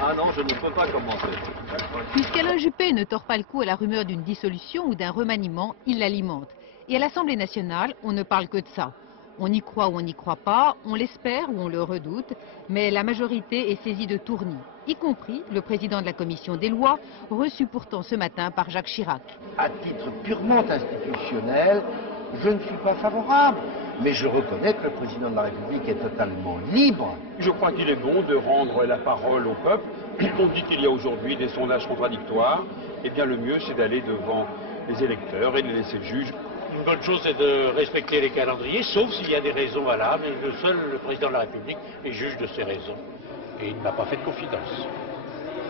Ah non, je ne peux pas commenter. Puisqu'Alain Juppé ne tord pas le cou à la rumeur d'une dissolution ou d'un remaniement, il l'alimente. Et à l'Assemblée nationale, on ne parle que de ça. On y croit ou on n'y croit pas, on l'espère ou on le redoute, mais la majorité est saisie de tournis, y compris le président de la commission des lois, reçu pourtant ce matin par Jacques Chirac. À titre purement institutionnel, je ne suis pas favorable. Mais je reconnais que le président de la République est totalement libre. Je crois qu'il est bon de rendre la parole au peuple. On dit qu'il y a aujourd'hui des sondages contradictoires. Eh bien, le mieux, c'est d'aller devant les électeurs et de laisser le juge. Une bonne chose, c'est de respecter les calendriers, sauf s'il y a des raisons valables. Et le président de la République est juge de ces raisons. Et il ne m'a pas fait de confidence.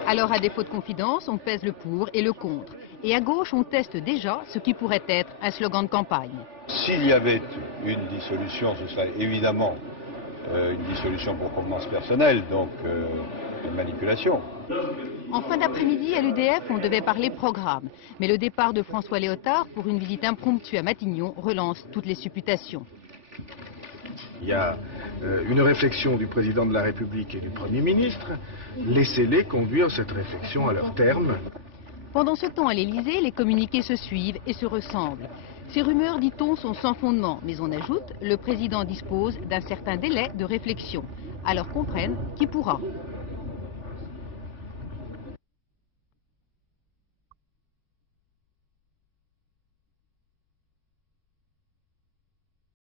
Alors, à défaut de confidence, on pèse le pour et le contre. Et à gauche, on teste déjà ce qui pourrait être un slogan de campagne. S'il y avait une dissolution, ce serait évidemment une dissolution pour convenance personnelle, donc une manipulation. En fin d'après-midi, à l'UDF, on devait parler programme. Mais le départ de François Léotard pour une visite impromptue à Matignon relance toutes les supputations. Il y a une réflexion du président de la République et du Premier ministre. Laissez-les conduire cette réflexion à leur terme. Pendant ce temps, à l'Élysée, les communiqués se suivent et se ressemblent. Ces rumeurs, dit-on, sont sans fondement, mais on ajoute, le président dispose d'un certain délai de réflexion. Alors comprenne qui pourra.